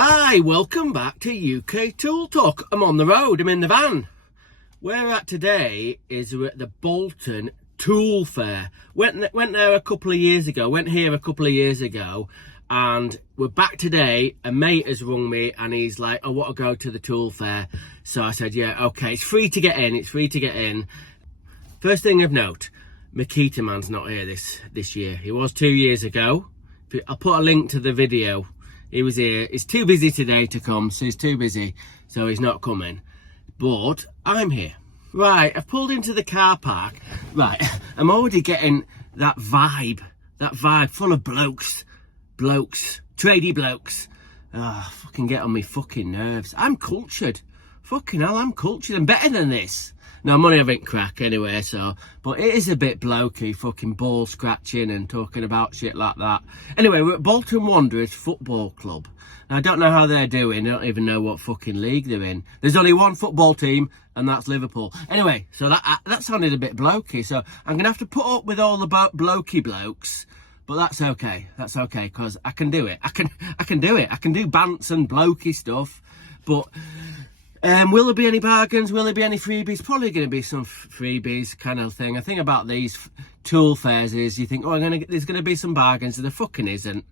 Hi, welcome back to UK Tool Talk. I'm on the road, I'm in the van. Where we're at today is we're at the Bolton Tool Fair. Went there a couple of years ago, went here a couple of years ago, and we're back today. A mate has rung me and he's like, I want to go to the Tool Fair. So I said, yeah, okay, it's free to get in, it's free to get in. First thing of note, Makita man's not here this year. He was 2 years ago. I'll put a link to the video. He was here. He's too busy today to come, so he's too busy, so he's not coming. But I'm here. Right, I've pulled into the car park. Right, I'm already getting that vibe full of blokes, tradie blokes. Fucking get on me fucking nerves. I'm cultured. Fucking hell, I'm cultured. I'm better than this. No, I'm only having crack anyway, so, but it is a bit blokey, fucking ball scratching and talking about shit like that. Anyway, we're at Bolton Wanderers Football Club. Now, I don't know how they're doing. I don't even know what fucking league they're in. There's only one football team, and that's Liverpool. Anyway, so that sounded a bit blokey, so I'm going to have to put up with all the blokey blokes, but that's okay. That's okay, because I can do it. I can do it. I can do bants and blokey stuff, but... will there be any bargains? Will there be any freebies? Probably going to be some freebies kind of thing. I think about these tool fairs is you think, oh, there's going to be some bargains, and there fucking isn't.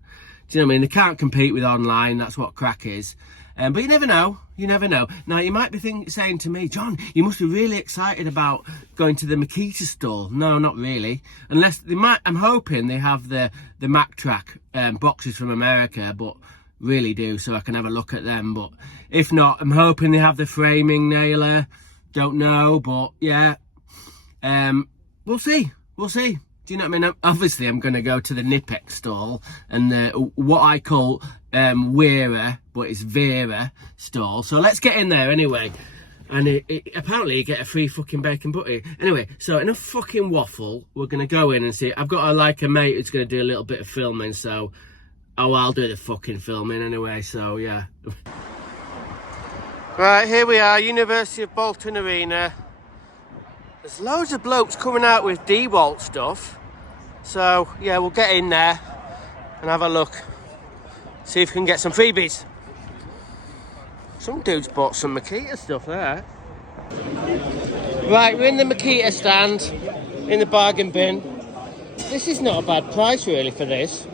Do you know what I mean? They can't compete with online. That's what crack is. But you never know. You never know. Now, you might be saying to me, John, you must be really excited about going to the Makita store. No, not really. Unless they might. I'm hoping they have the Mac Track boxes from America, but really do, so I can have a look at them. But if not, I'm hoping they have the framing nailer. Don't know, but yeah, we'll see. Do you know what I mean? Obviously, I'm going to go to the Knipex stall and the what I call Wearer, but it's Vera stall. So let's get in there anyway. And apparently you get a free fucking bacon butty. Anyway, so enough fucking waffle. We're going to go in and see. I've got a mate who's going to do a little bit of filming, so I'll do the fucking filming anyway, so yeah. Right, here we are, University of Bolton Arena. There's loads of blokes coming out with DeWalt stuff. So, yeah, we'll get in there and have a look. See if we can get some freebies. Some dudes bought some Makita stuff there. Right, we're in the Makita stand, in the bargain bin. This is not a bad price really for this.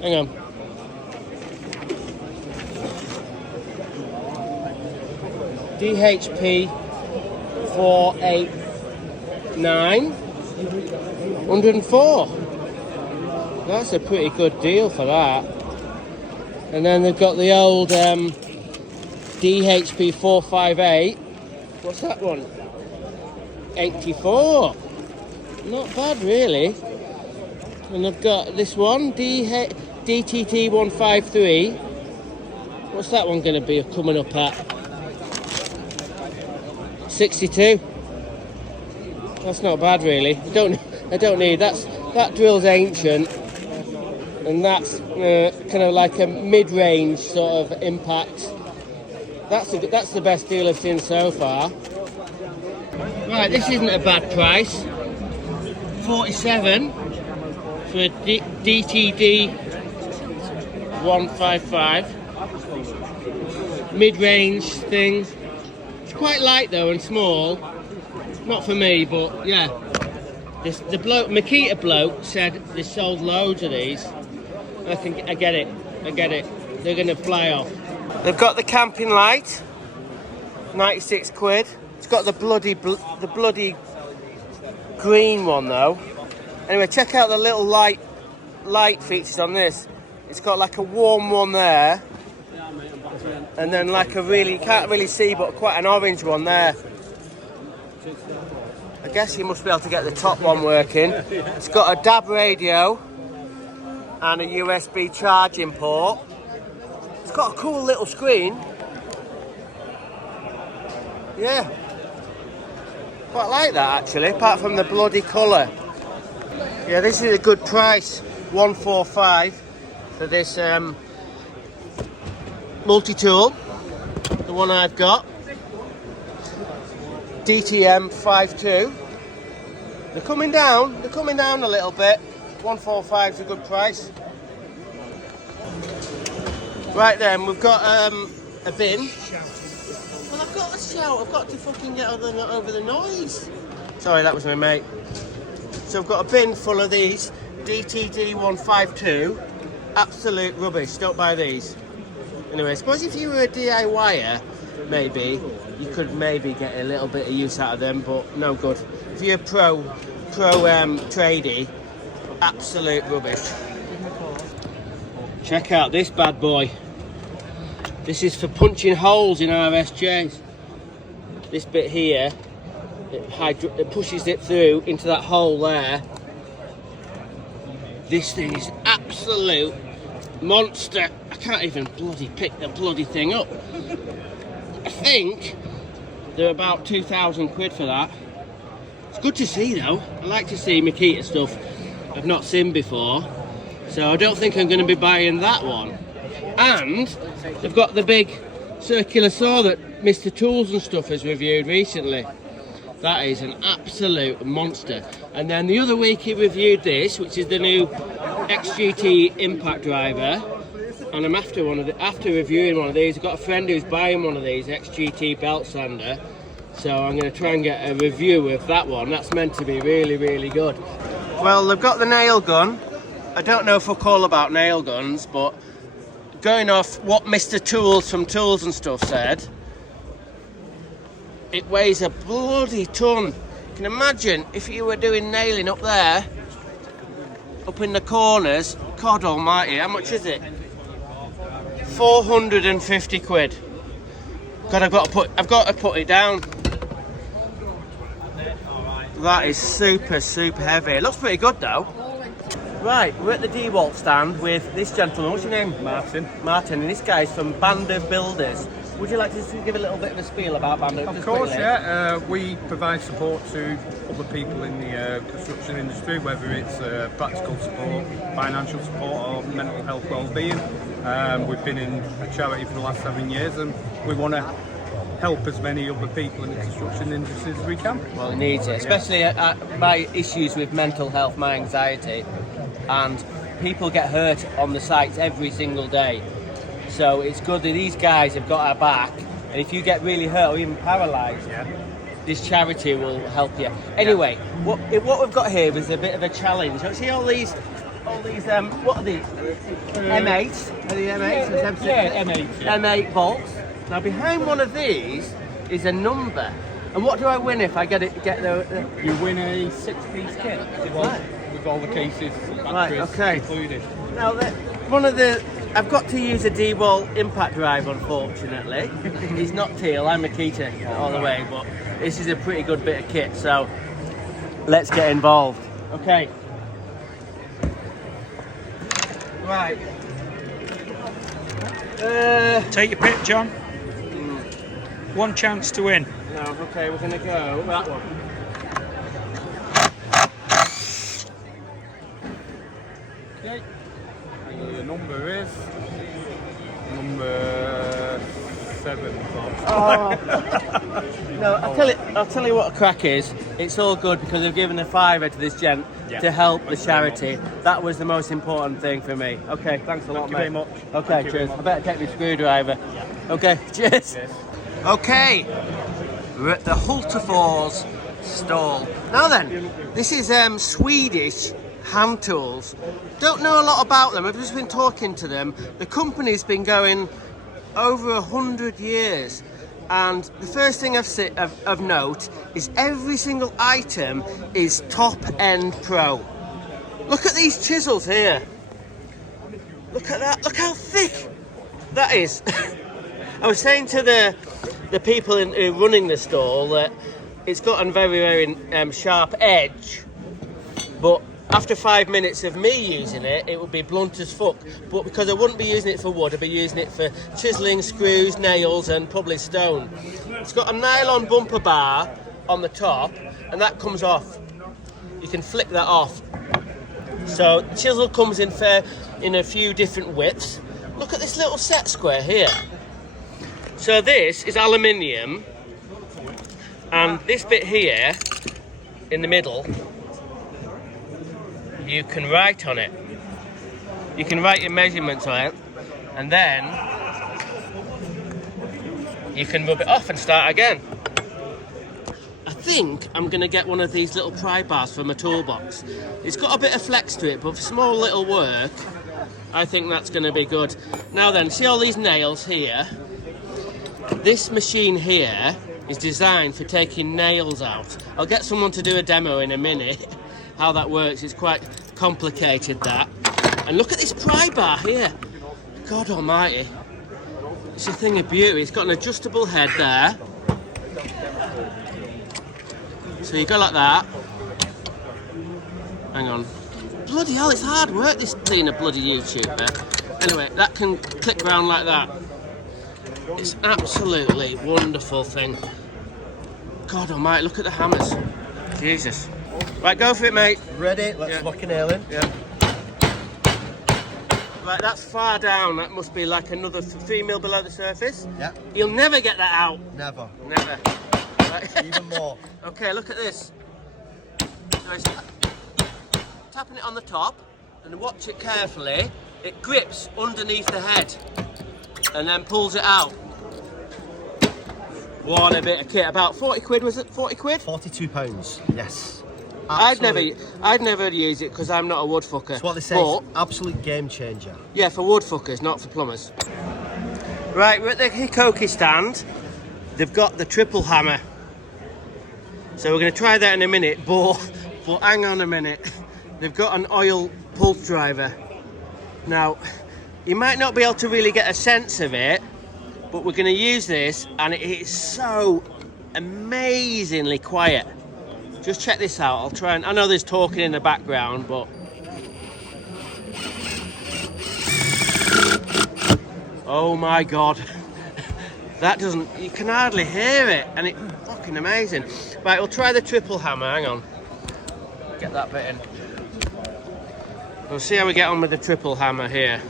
Hang on. DHP 489 104. That's a pretty good deal for that. And then they've got the old DHP 458. What's that one? 84. Not bad really. And I've got this one, DTT 153. What's that one going to be coming up at? 62. That's not bad really. I don't need that drill's ancient, and that's kind of like a mid-range sort of impact. That's the best deal I've seen so far. Right, this isn't a bad price. 47 for a DTD 155 mid-range thing. It's quite light though and small. Not for me, but yeah. The Makita bloke said they sold loads of these. I get it. They're gonna fly off. They've got the camping light, 96 quid. It's got the bloody green one though. Anyway, check out the little light features on this. It's got like a warm one there, and then like you can't really see, but quite an orange one there. I guess you must be able to get the top one working. It's got a DAB radio and a USB charging port. It's got a cool little screen. Yeah, quite like that actually, apart from the bloody colour. Yeah, this is a good price, 145 for this multi-tool, the one I've got. DTM 52. They're coming down a little bit. 145 is a good price. Right then, we've got a bin. Well, I've got to shout. I've got to fucking get over the noise. Sorry, that was my mate. So I've got a bin full of these DTD 152. Absolute rubbish. Don't buy these. Anyway, I suppose if you were a DIYer, maybe you could maybe get a little bit of use out of them, but no good. If you're a pro tradie, absolute rubbish. Check out this bad boy. This is for punching holes in RSJs. This bit here, it pushes it through into that hole there. This thing is absolute monster. I can't even bloody pick the bloody thing up. I think they're about 2,000 quid for that. It's good to see though. I like to see Makita stuff I've not seen before. So I don't think I'm going to be buying that one. And they've got the big circular saw that Mr. Tools and stuff has reviewed recently. That is an absolute monster. And then the other week he reviewed this, which is the new XGT impact driver. And I'm after reviewing one of these. I've got a friend who's buying one of these XGT belt sander. So I'm going to try and get a review of that one. That's meant to be really, really good. Well, they've got the nail gun. I don't know fuck all about nail guns, but going off what Mr. Tools from Tools and Stuff said, it weighs a bloody ton. You can imagine if you were doing nailing up there, up in the corners. God almighty, how much is it? 450 quid. God, I've got to put it down. That is super, super heavy. It looks pretty good though. Right, we're at the DeWalt stand with this gentleman. What's your name? Martin. Martin, and this guy's from Band of Builders. Would you like to just give a little bit of a spiel about Band of Builders? Of course, yeah. We provide support to other people in the construction industry, whether it's practical support, financial support, or mental health well-being. We've been in a charity for the last 7 years, and we want to help as many other people in the construction industry as we can. Well, it needs it, especially my issues with mental health, my anxiety, and people get hurt on the sites every single day. So it's good that these guys have got our back, and if you get really hurt or even paralysed, this charity will help you. Anyway, what we've got here is a bit of a challenge. You see all these what are these? M8? Are they M8s? Yeah, M8. M8 bolts. Now behind one of these is a number. And what do I win if I get the You win a 6-piece kit with all the cases, batteries included. Now I've got to use a DeWalt impact drive, unfortunately. It's not teal, I'm Makita all the way, but this is a pretty good bit of kit, so let's get involved. Okay. Right. Take your pick, John. One chance to win. No, okay, we're gonna go that one. Okay. And the number is number 7. Oh. No, I'll tell you what a crack is. It's all good because they've given a £5 to this gent to help the charity. That was the most important thing for me. Okay, thanks a lot, mate. Thank you very much. Okay, cheers. I better take my screwdriver. Okay, cheers. Yes. Okay, we're at the Hultafors stall. Now then, this is Swedish hand tools. Don't know a lot about them. I've just been talking to them. The company's been going over 100 years. And the first thing of note is every single item is top-end pro. Look at these chisels here. Look at that. Look how thick that is. I was saying to the people running the stall that it's got a very, very sharp edge, but after 5 minutes of me using it, it would be blunt as fuck. But because I wouldn't be using it for wood, I'd be using it for chiselling, screws, nails, and probably stone. It's got a nylon bumper bar on the top, and that comes off. You can flick that off. So chisel comes in a few different widths. Look at this little set square here. So this is aluminium, and this bit here in the middle, you can write on it. You can write your measurements on it. and then you can rub it off and start again. I think I'm going to get one of these little pry bars for my toolbox. It's got a bit of flex to it, but for small little work, I think that's going to be good. Now then, see all these nails here? This machine here is designed for taking nails out. I'll get someone to do a demo in a minute, how that works. It's quite complicated, that. And look at this pry bar here. God almighty. It's a thing of beauty. It's got an adjustable head there. So you go like that. Hang on. Bloody hell, it's hard work, this being a bloody YouTuber. Anyway, that can click around like that. It's absolutely wonderful thing. God almighty, look at the hammers. Jesus. Right, go for it, mate. Ready? Let's lock a nail in. Yeah. Right, that's far down. That must be like another 3 mil below the surface. Yeah. You'll never get that out. Never. Never. Right. Even more. Okay, look at this. So it's tapping it on the top, and watch it carefully. It grips underneath the head, and then pulls it out. What a bit of kit. About 40 quid, was it? 40 quid? £42. Yes. I'd never use it because I'm not a wood fucker. That's what they say. But, Absolute game changer. yeah, for wood fuckers, not for plumbers. Right, we're at the HiKoki stand. They've got the triple hammer. So we're going to try that in a minute, but hang on a minute. They've got an oil pulse driver. Now, you might not be able to really get a sense of it, but we're going to use this, and it is so amazingly quiet. Just check this out. I'll try and... I know there's talking in the background, but... Oh my God. That doesn't... You can hardly hear it, and it's fucking amazing. Right, we'll try the triple hammer. Hang on. Get that bit in. We'll see how we get on with the triple hammer here.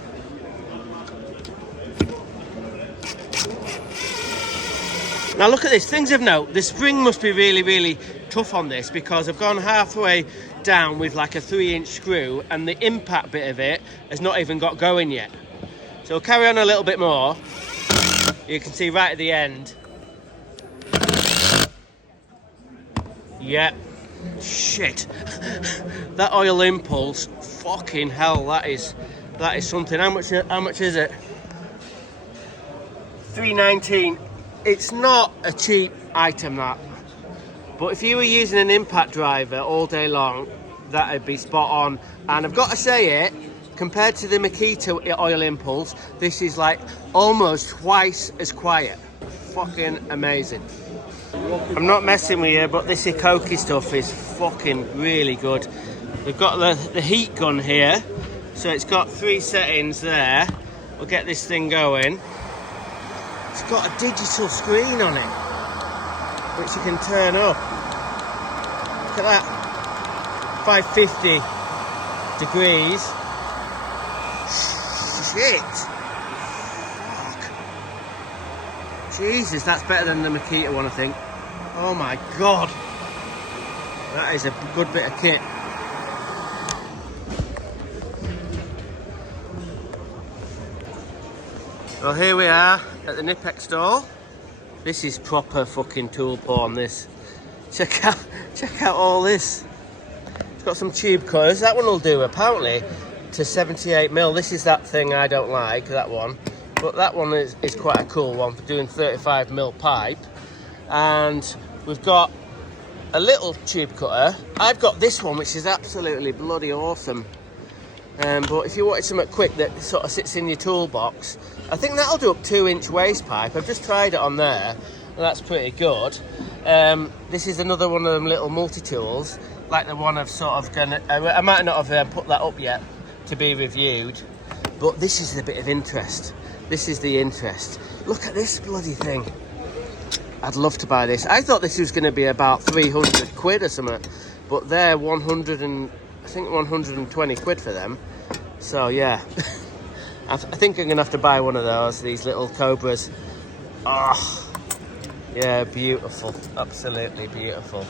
Now look at this, things of note. The spring must be really, really tough on this because I've gone halfway down with like a 3-inch screw and the impact bit of it has not even got going yet. So we'll carry on a little bit more. You can see right at the end. Yep. Shit. That oil impulse, fucking hell, that is something. How much is it? $3.19. It's not a cheap item, that. But if you were using an impact driver all day long, that'd be spot on. And I've got to say it, compared to the Makita oil impulse, this is like almost twice as quiet. Fucking amazing. I'm not messing with you, but this HiKoki stuff is fucking really good. We've got the heat gun here, so it's got 3 settings there. We'll get this thing going. It's got a digital screen on it, which you can turn up. Look at that. 550 degrees. Shit. Fuck. Jesus, that's better than the Makita one, I think. Oh my God. That is a good bit of kit. Well, here we are at the Knipex store. This is proper fucking tool porn, this. Check out all this. It's got some tube cutters. That one will do, apparently, to 78mm. This is that thing I don't like, that one. But that one is quite a cool one for doing 35mm pipe. And we've got a little tube cutter. I've got this one, which is absolutely bloody awesome. But if you wanted something quick that sort of sits in your toolbox, I think that'll do up 2-inch waste pipe. I've just tried it on there, and that's pretty good. This is another one of them little multi-tools, like the one I've sort of gonna... I might not have put that up yet to be reviewed, but this is the bit of interest. This is the interest. Look at this bloody thing. I'd love to buy this. I thought this was going to be about 300 quid or something, but they're 120 quid for them. So yeah, I think I'm gonna have to buy one of those, these little Cobras. Oh, yeah, beautiful, absolutely beautiful.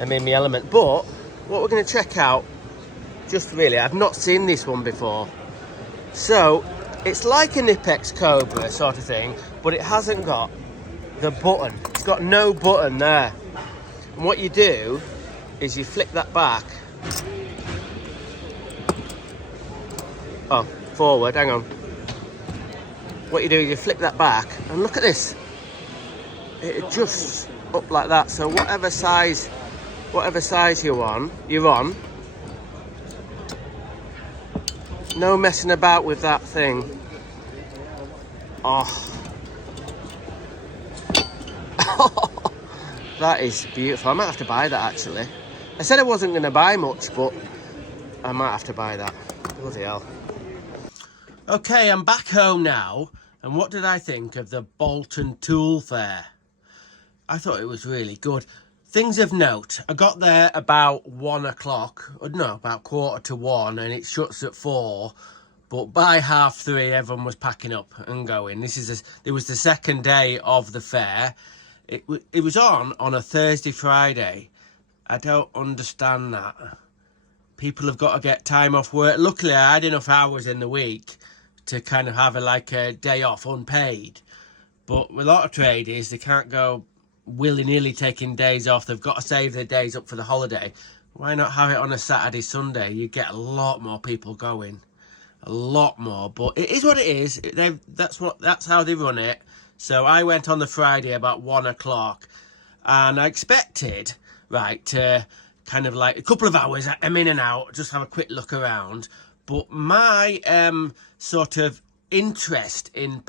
I'm in my element. But what we're gonna check out, just really, I've not seen this one before. So It's like a Knipex Cobra sort of thing, but it hasn't got the button. It's got no button there. And what you do is you flick that back. Oh, forward, hang on. What you do is you flick that back, and look at this. It adjusts up like that, so whatever size you're on, no messing about with that thing. Oh. That is beautiful. I might have to buy that actually. I said I wasn't going to buy much, but I might have to buy that. Bloody hell. Okay, I'm back home now, and what did I think of the Bolton Tool Fair? I thought it was really good. Things of note, I got there about 1 o'clock, no, about 1:45, and it shuts at 4. But by 3:30, everyone was packing up and going. It was the second day of the fair. It was on a Thursday, Friday. I don't understand that. People have got to get time off work. Luckily, I had enough hours in the week to kind of have a day off unpaid. But with a lot of tradies, they can't go willy-nilly taking days off. They've got to save their days up for the holiday. Why not have it on a Saturday, Sunday? You get a lot more people going. A lot more. But it is what it is. That's how they run it. So I went on the Friday about 1 o'clock, and I expected, right, to kind of like a couple of hours, I'm in and out, just have a quick look around. But my sort of interest in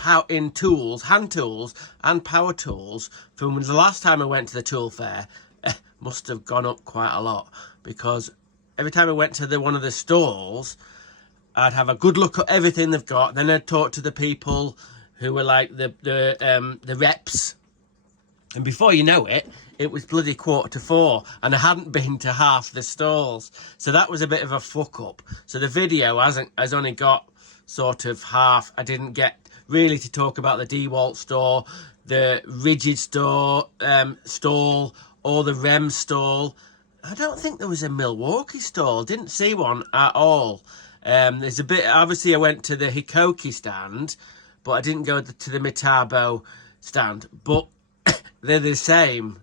tools, hand tools and power tools from the last time I went to the tool fair must have gone up quite a lot, because every time I went to one of the stalls, I'd have a good look at everything they've got. Then I'd talk to the people who were like the reps, and before you know it, it was bloody 3:45, and I hadn't been to half the stalls. So that was a bit of a fuck up. So the video has only got sort of half. I didn't get really to talk about the DeWalt store, the rigid store stall, or the REM stall. I don't think there was a Milwaukee stall. Didn't see one at all. There's a bit. Obviously, I went to the HiKoki stand, but I didn't go to the Metabo stand. But they're the same.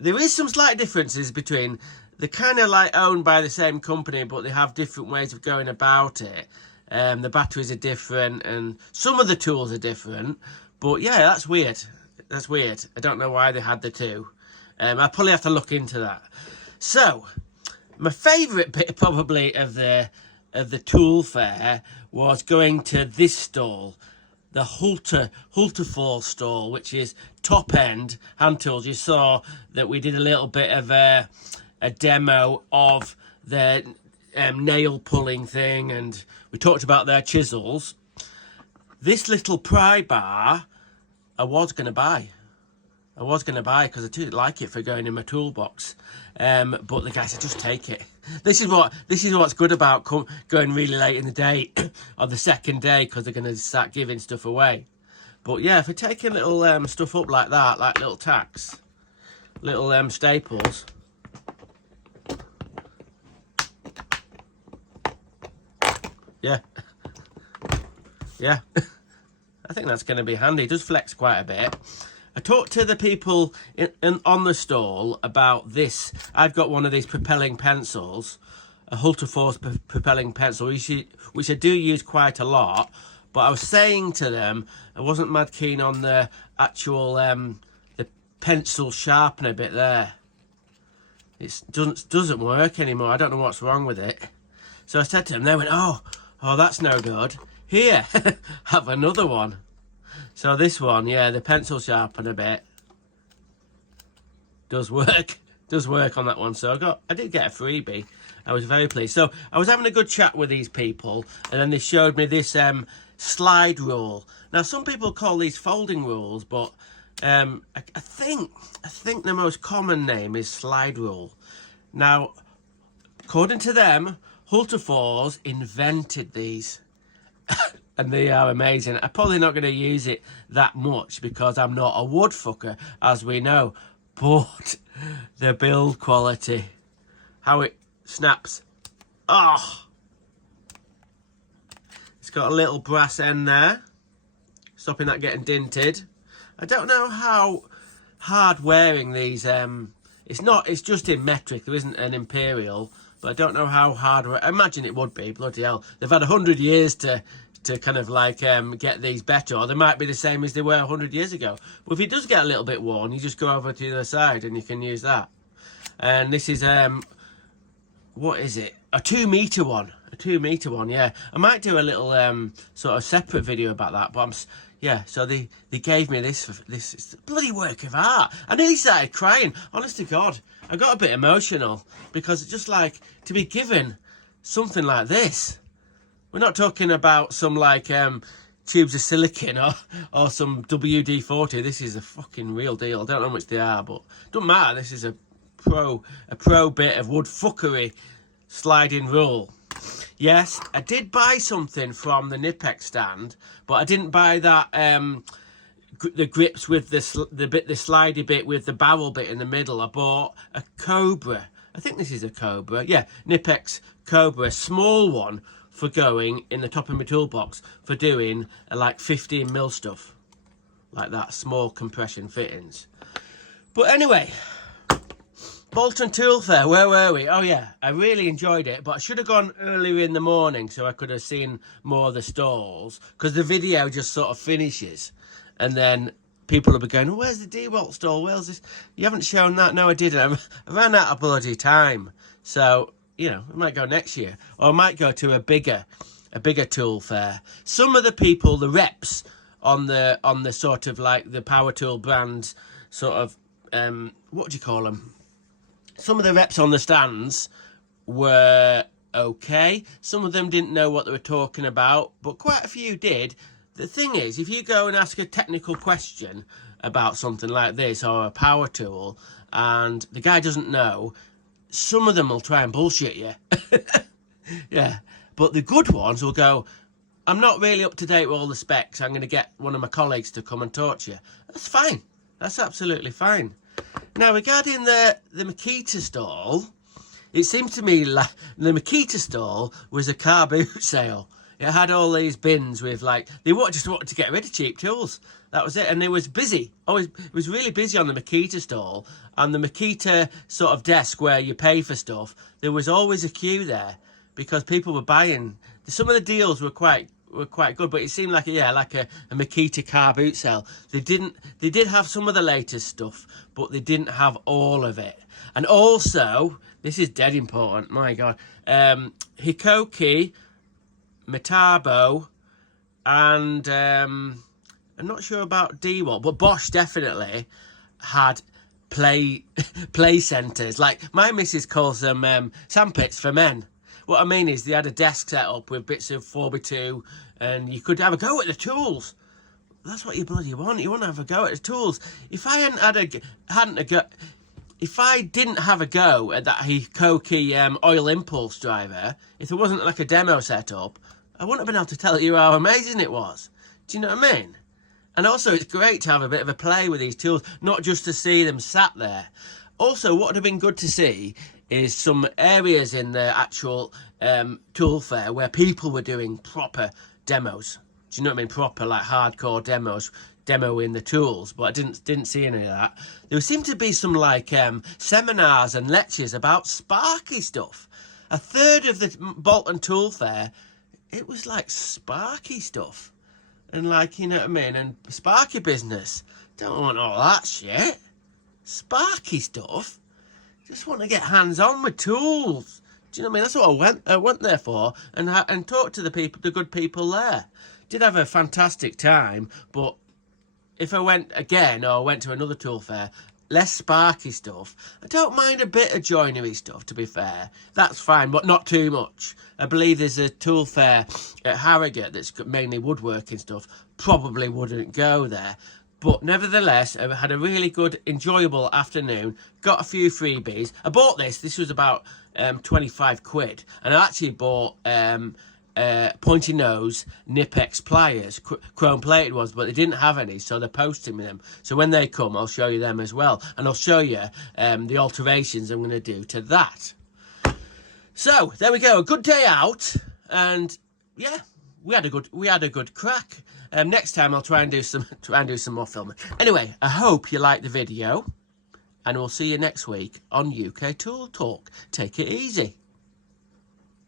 There is some slight differences between. They're kind of like owned by the same company, but they have different ways of going about it. The batteries are different, and some of the tools are different. But yeah, that's weird. That's weird. I don't know why they had the two. I'll probably have to look into that. So, my favourite bit probably of the tool fair was going to this stall, the Hultafors stall, which is top end hand tools. You saw that we did a little bit of a demo of the nail pulling thing, and we talked about their chisels. This little pry bar I was going to buy. Because I do like it for going in my toolbox. But the guy said, just take it. This is what's good about going really late in the day on the second day, because they're going to start giving stuff away. But yeah, if you're taking little stuff up like that, like little tacks, little staples. Yeah. Yeah. I think that's going to be handy. It does flex quite a bit. I talked to the people on the stall about this. I've got one of these propelling pencils, a Hultafors propelling pencil, which I do use quite a lot. But I was saying to them, I wasn't mad keen on the actual the pencil sharpener bit there. It doesn't work anymore. I don't know what's wrong with it. So I said to them, they went, oh, that's no good. Here, have another one. So this one, yeah, the pencil sharpener bit does work on that one. So I did get a freebie. I was very pleased. So I was having a good chat with these people, and then they showed me this slide rule. Now some people call these folding rules, but I think the most common name is slide rule. Now, according to them, Hultafors invented these. And they are amazing. I'm probably not going to use it that much because I'm not a wood fucker, as we know. But the build quality, how it snaps. Oh, it's got a little brass end there, stopping that getting dinted. I don't know how hard wearing these, it's just in metric, there isn't an imperial, but I don't know how hard, I imagine it would be, bloody hell. They've had 100 years to kind of like get these better, or they might be the same as they were 100 years ago. But if it does get a little bit worn, you just go over to the other side and you can use that. And this is, what is it? A 2 metre one. A 2 metre one, yeah. I might do a little sort of separate video about that, but yeah, so they gave me this. It's a bloody work of art. I nearly started crying. Honest to God, I got a bit emotional because it's just like to be given something like this. We're not talking about some like tubes of silicon or some WD-40. This is a fucking real deal. I don't know how much they are, but it doesn't matter. This is a pro bit of wood fuckery sliding rule. Yes, I did buy something from the Knipex stand, but I didn't buy that the grips with the slidey bit with the barrel bit in the middle. I bought a Cobra. I think this is a Cobra. Yeah, Knipex Cobra, a small one for going in the top of my toolbox for doing like 15mm stuff, like that, small compression fittings. But anyway, Bolton Tool Fair, where were we? Oh yeah, I really enjoyed it, but I should have gone earlier in the morning so I could have seen more of the stalls, because the video just sort of finishes and then people will be going, oh, where's the DeWalt stall? Where's this? You haven't shown that? No, I didn't. I ran out of bloody time. So, you know, I might go next year, or I might go to a bigger tool fair. Some of the people, the reps on the sort of like the power tool brands, sort of, what do you call them? Some of the reps on the stands were okay. Some of them didn't know what they were talking about, but quite a few did. The thing is, if you go and ask a technical question about something like this or a power tool and the guy doesn't know, some of them will try and bullshit you. Yeah, but the good ones will go, I'm not really up to date with all the specs, I'm going to get one of my colleagues to come and talk to you. That's fine. That's absolutely fine. Now, regarding the Makita stall, it seems to me like the Makita stall was a car boot sale. It had all these bins with like, they just wanted to get rid of cheap tools. That was it. And it was busy. It was really busy on the Makita stall. And the Makita sort of desk where you pay for stuff, there was always a queue there because people were buying. Some of the deals were quite good, but it seemed like a Makita car boot sale. They did have some of the latest stuff, but they didn't have all of it. And also, this is dead important, my God, HiKoki, Metabo, and I'm not sure about DeWalt, but Bosch definitely had play centres. Like my missus calls them sandpits for men. What I mean is they had a desk set up with bits of 4x2 and you could have a go at the tools. That's what you bloody want. You want to have a go at the tools. If I if I didn't have a go at that HiKoki oil impulse driver, if it wasn't like a demo setup, I wouldn't have been able to tell you how amazing it was. Do you know what I mean? And also it's great to have a bit of a play with these tools, not just to see them sat there. Also, what would have been good to see is some areas in the actual tool fair where people were doing proper demos. Do you know what I mean? Proper, like hardcore demos, demoing the tools. But I didn't see any of that. There seemed to be some like seminars and lectures about Sparky stuff. A third of the Bolton tool fair, it was like Sparky stuff. And like, you know what I mean? And Sparky business. Don't want all that shit. Sparky stuff. Just want to get hands-on with tools. Do you know what I mean? That's what I went there for, and talk to the good people there. Did have a fantastic time, but if I went again or went to another tool fair, less Sparky stuff. I don't mind a bit of joinery stuff, to be fair. That's fine, but not too much. I believe there's a tool fair at Harrogate that's mainly woodworking stuff. Probably wouldn't go there. But nevertheless, I had a really good, enjoyable afternoon. Got a few freebies. I bought this. This was about 25 quid. And I actually bought pointy nose Knipex pliers, chrome plated ones, but they didn't have any, so they're posting me them. So when they come, I'll show you them as well. And I'll show you the alterations I'm going to do to that. So, there we go. A good day out. And, yeah, we had a good crack. Next time I'll try and do some more filming. Anyway, I hope you liked the video, and we'll see you next week on UK Tool Talk. Take it easy.